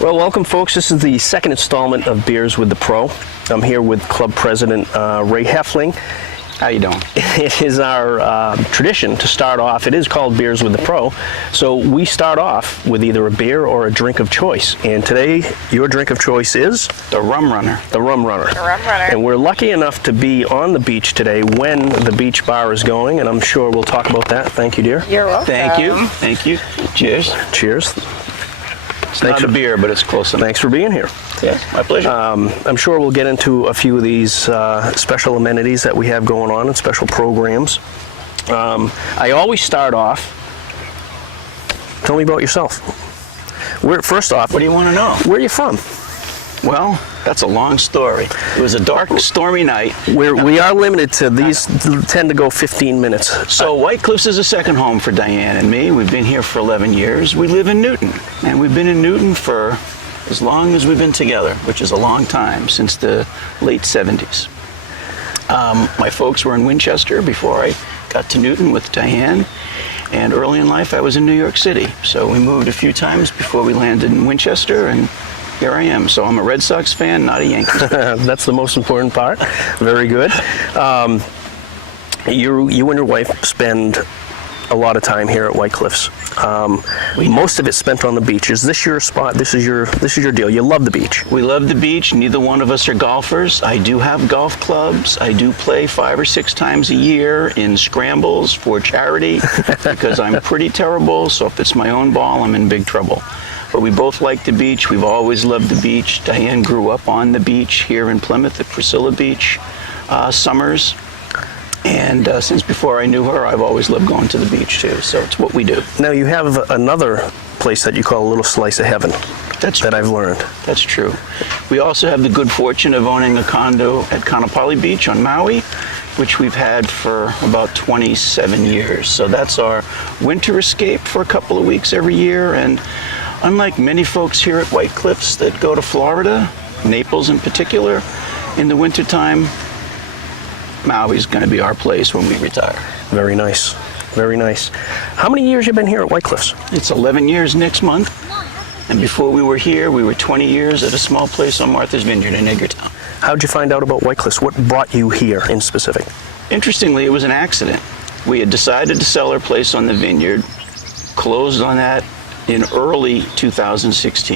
Well, welcome, folks. This is the second installment of Beers with the Pro. I'm here with Club President Ray Hoefling. How you doing? It is our tradition to start off. It is called Beers with the Pro, so we start off with either a beer or a drink of choice. And today, your drink of choice is? The Rum Runner. The Rum Runner. The Rum Runner. And we're lucky enough to be on the beach today when the beach bar is going, and I'm sure we'll talk about that. Thank you, dear. You're welcome. Thank you. Thank you. Cheers. Cheers. It's not a beer, but it's close enough. Thanks for being here. Yes, my pleasure. I'm sure we'll get into a few of these special amenities that we have going on and special programs. I always start off, tell me about yourself. First off, What do you want to know? where are you from? Well, that's a long story. It was a dark, stormy night. We are limited to these, tend to go 15 minutes. So White Cliffs is a second home for Diane and me. We've been here for 11 years. We live in Newton, and we've been in Newton for as long as we've been together, which is a long time, since the late 70s. My folks were in Winchester before I got to Newton with Diane, and early in life I was in New York City. So we moved a few times before we landed in Winchester, and here I am. So I'm a Red Sox fan, not a Yankees fan. That's the most important part. Very good. You and your wife spend a lot of time here at White Cliffs. Most of it spent on the beach. Is this your spot? This is your deal. You love the beach. We love the beach. Neither one of us are golfers. I do have golf clubs. I do play 5 or 6 times a year in scrambles for charity because I'm pretty terrible. So if it's my own ball, I'm in big trouble. But we both like the beach. We've always loved the beach. Diane grew up on the beach here in Plymouth at Priscilla Beach summers. And since before I knew her, I've always loved going to the beach too. So it's what we do. Now you have another place that you call a little slice of heaven. That I've learned. That's true. We also have the good fortune of owning a condo at Kaanapali Beach on Maui, which we've had for about 27 years. So that's our winter escape for a couple of weeks every year. And unlike many folks here at White Cliffs that go to Florida, Naples in particular, in the wintertime, Maui's going to be our place when we retire. Very nice. Very nice. How many years you been here at White Cliffs? It's 11 years next month. And before we were here, we were 20 years at a small place on Martha's Vineyard in Edgartown. How'd you find out about White Cliffs? What brought you here in specific? Interestingly, it was an accident. We had decided to sell our place on the vineyard, closed on that in early 2006,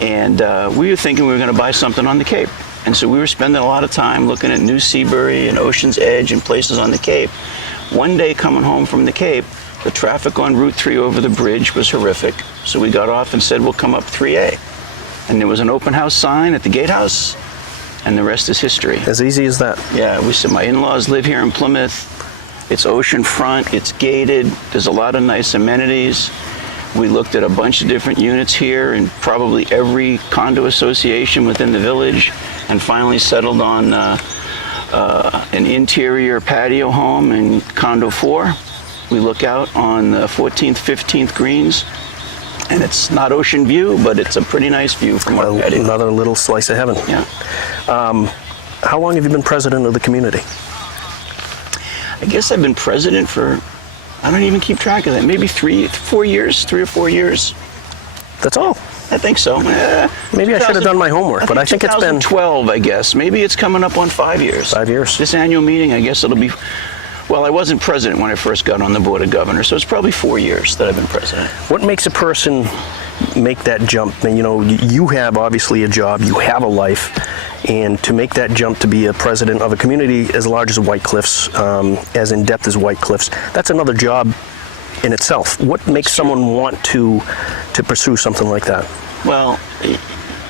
and we were thinking we were going to buy something on the Cape. And so we were spending a lot of time looking at New Seabury and Ocean's Edge and places on the Cape. One day coming home from the Cape, the traffic on Route 3 over the bridge was horrific. So we got off and said, we'll come up 3A. And there was an open house sign at the gatehouse, and the rest is history. As easy as that. Yeah, we said, my in-laws live here in Plymouth. It's oceanfront, it's gated, there's a lot of nice amenities. We looked at a bunch of different units here and probably every condo association within the village, and finally settled on an interior patio home in Condo 4. We look out on the 14th, 15th greens, and it's not ocean view, but it's a pretty nice view from our patio. Another little slice of heaven. Yeah. How long have you been president of the community? I guess I've been president for, I don't even keep track of that, maybe 3 or 4 years. That's all. I think so. Maybe I should have done my homework, but I think it's been 2012, I guess. Maybe it's coming up on 5 years. 5 years. This annual meeting, I guess it'll be, well, I wasn't president when I first got on the Board of Governors, so it's probably 4 years that I've been president. What makes a person make that jump? And, you know, you have obviously a job, you have a life, and to make that jump to be a president of a community as large as White Cliffs, as in-depth as White Cliffs, that's another job in itself. What makes someone want to pursue something like that? Well,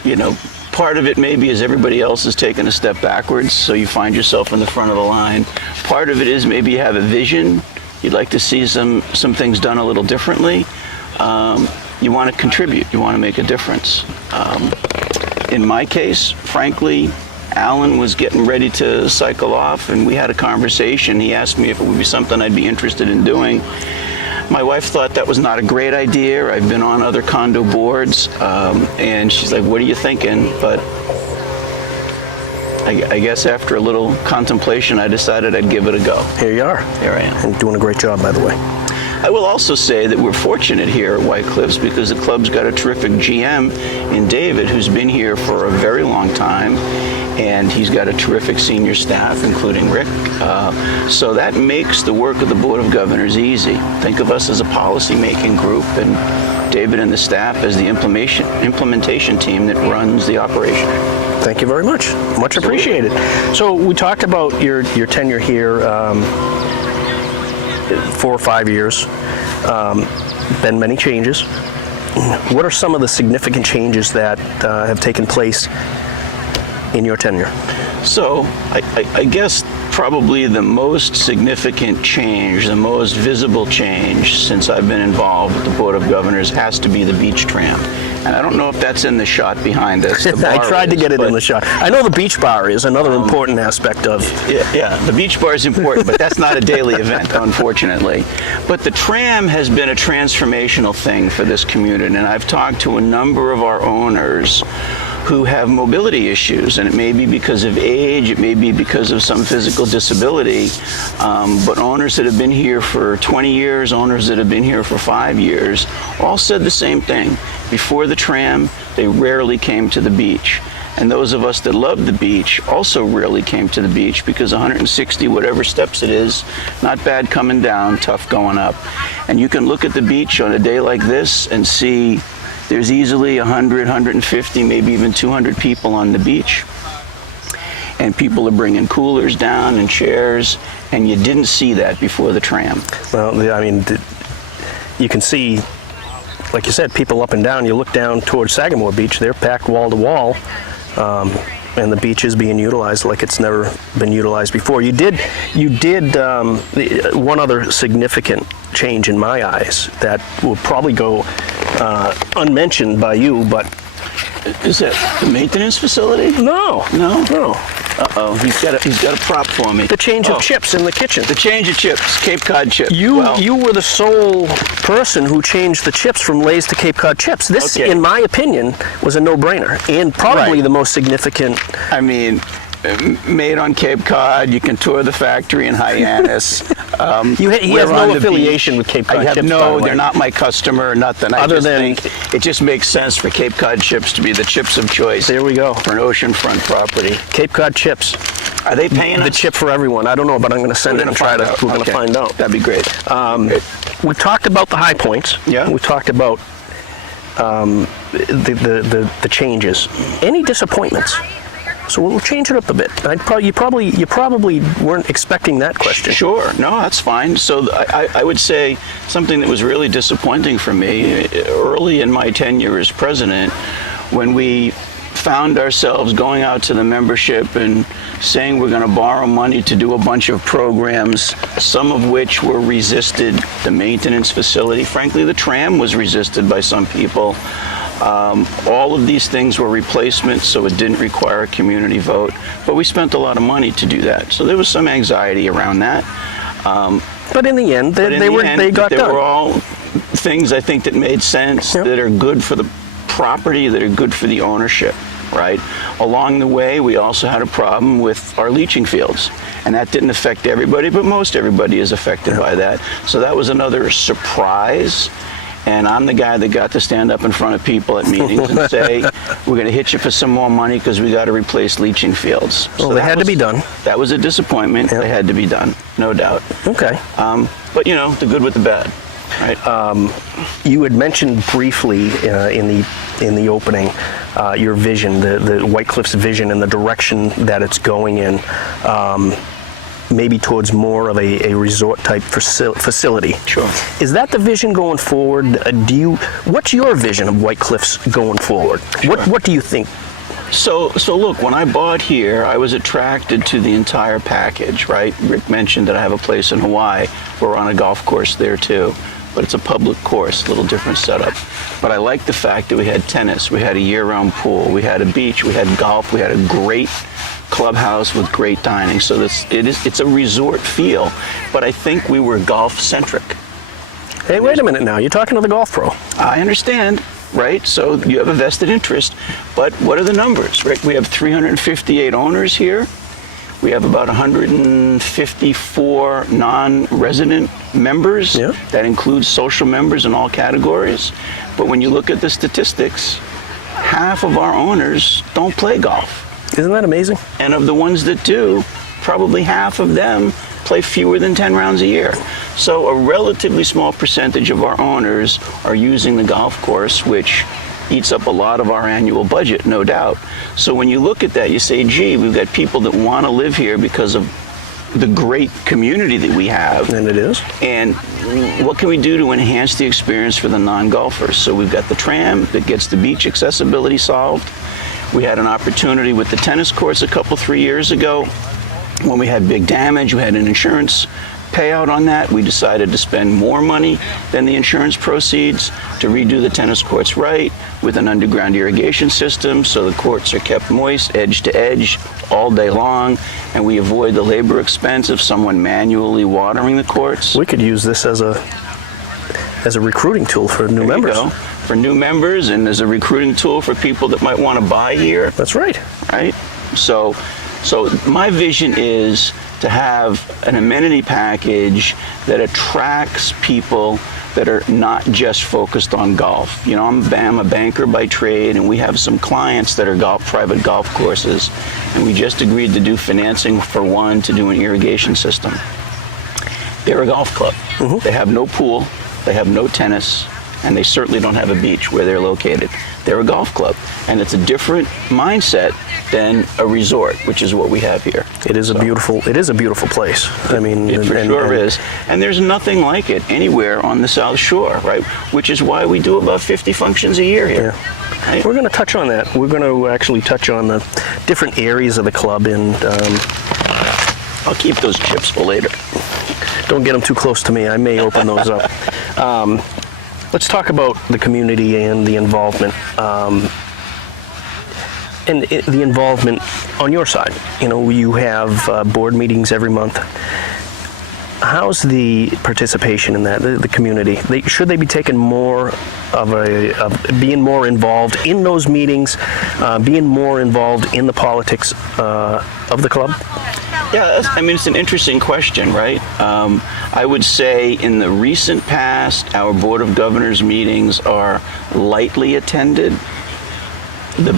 you know, part of it maybe is everybody else is taking a step backwards, so you find yourself in the front of the line. Part of it is maybe you have a vision. You'd like to see some things done a little differently. You want to contribute. You want to make a difference. In my case, frankly, Alan was getting ready to cycle off, and we had a conversation. He asked me if it would be something I'd be interested in doing. My wife thought that was not a great idea. I've been on other condo boards, and she's like, what are you thinking? But I guess after a little contemplation, I decided I'd give it a go. Here you are. Here I am. And doing a great job, by the way. I will also say that we're fortunate here at White Cliffs because the club's got a terrific GM in David who's been here for a very long time, and he's got a terrific senior staff, including Rick. So that makes the work of the Board of Governors easy. Think of us as a policy-making group, and David and the staff as the implementation team that runs the operation. Thank you very much. Much appreciated. So we talked about your tenure here, 4 or 5 years. Been many changes. What are some of the significant changes that have taken place in your tenure? So I guess probably the most significant change, the most visible change since I've been involved with the Board of Governors has to be the beach tram. And I don't know if that's in the shot behind us. I tried to get it in the shot. I know the beach bar is another important aspect of. Yeah, the beach bar is important, but that's not a daily event, unfortunately. But the tram has been a transformational thing for this community, and I've talked to a number of our owners who have mobility issues, and it may be because of age, it may be because of some physical disability, but owners that have been here for 20 years, owners that have been here for 5 years, all said the same thing. Before the tram, they rarely came to the beach. And those of us that love the beach also rarely came to the beach because 160 whatever steps it is, not bad coming down, tough going up. And you can look at the beach on a day like this and see there's easily 100, 150, maybe even 200 people on the beach. And people are bringing coolers down and chairs, and you didn't see that before the tram. Well, I mean, you can see, like you said, people up and down. You look down towards Sagamore Beach, they're packed wall to wall, and the beach is being utilized like it's never been utilized before. You did one other significant change in my eyes that will probably go unmentioned by you, but is that the maintenance facility? No. Uh-oh, he's got a prop for me. The change of chips in the kitchen. The change of chips, Cape Cod chips. You were the sole person who changed the chips from Lay's to Cape Cod chips. This, in my opinion, was a no-brainer, and probably the most significant. I mean, made on Cape Cod. You can tour the factory in Hyannis. He has no affiliation with Cape Cod I have chips. No, they're not my customer or nothing. Other I just than think it just makes sense for Cape Cod chips to be the chips of choice. There we go. For an oceanfront property. Cape Cod chips. Are they paying the chip for everyone? I don't know, but I'm going to send it and try to. We're going to find out. That'd be great. We talked about the high points. Yeah. We talked about the changes. Any disappointments? So we'll change it up a bit. You probably weren't expecting that question. Sure. No, that's fine. So I would say something that was really disappointing for me early in my tenure as president, when we found ourselves going out to the membership and saying we're going to borrow money to do a bunch of programs, some of which were resisted. The maintenance facility, frankly, the tram was resisted by some people. All of these things were replacements, so it didn't require a community vote, but we spent a lot of money to do that. So there was some anxiety around that. But in the end, they got done. They were all things I think that made sense, that are good for the property, that are good for the ownership, right? Along the way, we also had a problem with our leaching fields, and that didn't affect everybody, but most everybody is affected by that. So that was another surprise. And I'm the guy that got to stand up in front of people at meetings and say, we're going to hit you for some more money because we got to replace leaching fields. So they had to be done. That was a disappointment. They had to be done, no doubt. Okay. But you know, the good with the bad, right? You had mentioned briefly in the opening your vision, the White Cliffs vision and the direction that it's going in. Maybe towards more of a resort type facility. Sure. Is that the vision going forward? What's your vision of White Cliffs going forward? Sure. What do you think? So look, when I bought here, I was attracted to the entire package, right? Rick mentioned that I have a place in Hawaii. We're on a golf course there too, but it's a public course, a little different setup. But I like the fact that we had tennis, we had a year-round pool, we had a beach, we had golf, we had a great clubhouse with great dining. So it's a resort feel, but I think we were golf centric. Hey, wait a minute now. You're talking to the golf pro. I understand, right? So you have a vested interest, but what are the numbers, Rick? We have 358 owners here. We have about 154 non-resident members. Yeah. That includes social members in all categories. But when you look at the statistics, half of our owners don't play golf. Isn't that amazing? And of the ones that do, probably half of them play fewer than 10 rounds a year. So a relatively small percentage of our owners are using the golf course, which eats up a lot of our annual budget, no doubt. So when you look at that, you say, gee, we've got people that want to live here because of the great community that we have. And it is. And what can we do to enhance the experience for the non-golfers? So we've got the tram that gets the beach accessibility solved. We had an opportunity with the tennis courts a couple, 3 years ago. When we had big damage, we had an insurance payout on that. We decided to spend more money than the insurance proceeds to redo the tennis courts right with an underground irrigation system so the courts are kept moist edge to edge all day long, and we avoid the labor expense of someone manually watering the courts. We could use this as a recruiting tool for new members. There you go. For new members and as a recruiting tool for people that might want to buy here. That's right. Right? So my vision is to have an amenity package that attracts people that are not just focused on golf. You know, I'm a banker by trade, and we have some clients that are private golf courses, and we just agreed to do financing for one to do an irrigation system. They're a golf club. Mm-hmm. They have no pool, they have no tennis, and they certainly don't have a beach where they're located. They're a golf club, and it's a different mindset than a resort, which is what we have here. It is a beautiful place. I mean, it for sure is. And there's nothing like it anywhere on the South Shore, right? Which is why we do about 50 functions a year here. Yeah. Right? We're going to touch on that. We're going to actually touch on the different areas of the club, and I'll keep those chips for later. Don't get them too close to me. I may open those up. Let's talk about the community and the involvement. The involvement on your side. You know, you have board meetings every month. How's the participation in that, the community? Should they be taking more of being more involved in those meetings, being more involved in the politics of the club? Yeah, I mean, it's an interesting question, right? I would say in the recent past, our Board of Governors meetings are lightly attended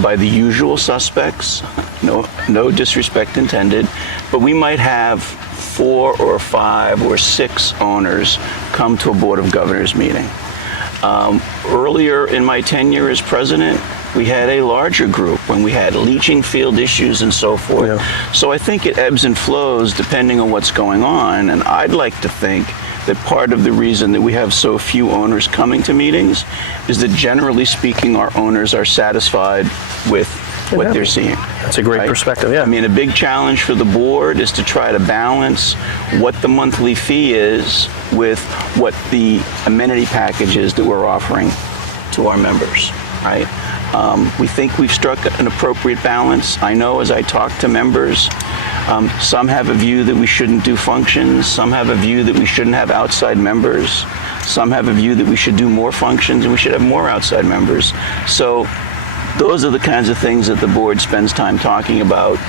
by the usual suspects, no disrespect intended, but we might have 4 or 5 or 6 owners come to a Board of Governors meeting. Earlier in my tenure as president, we had a larger group when we had leaching field issues and so forth. Yeah. So I think it ebbs and flows depending on what's going on, and I'd like to think that part of the reason that we have so few owners coming to meetings is that generally speaking our owners are satisfied with what they're seeing. That's a great perspective, yeah. I mean, a big challenge for the board is to try to balance what the monthly fee is with what the amenity package is that we're offering to our members, right? We think we've struck an appropriate balance. I know as I talk to members, some have a view that we shouldn't do functions, some have a view that we shouldn't have outside members, some have a view that we should do more functions and we should have more outside members. So those are the kinds of things that the board spends time talking about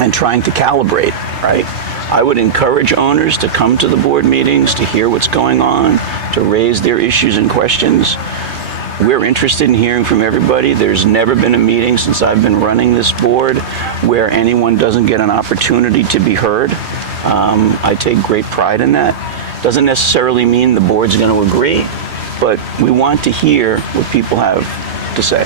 and trying to calibrate, right? I would encourage owners to come to the board meetings, to hear what's going on, to raise their issues and questions. We're interested in hearing from everybody. There's never been a meeting since I've been running this board where anyone doesn't get an opportunity to be heard. I take great pride in that. Doesn't necessarily mean the board's going to agree, but we want to hear what people have to say.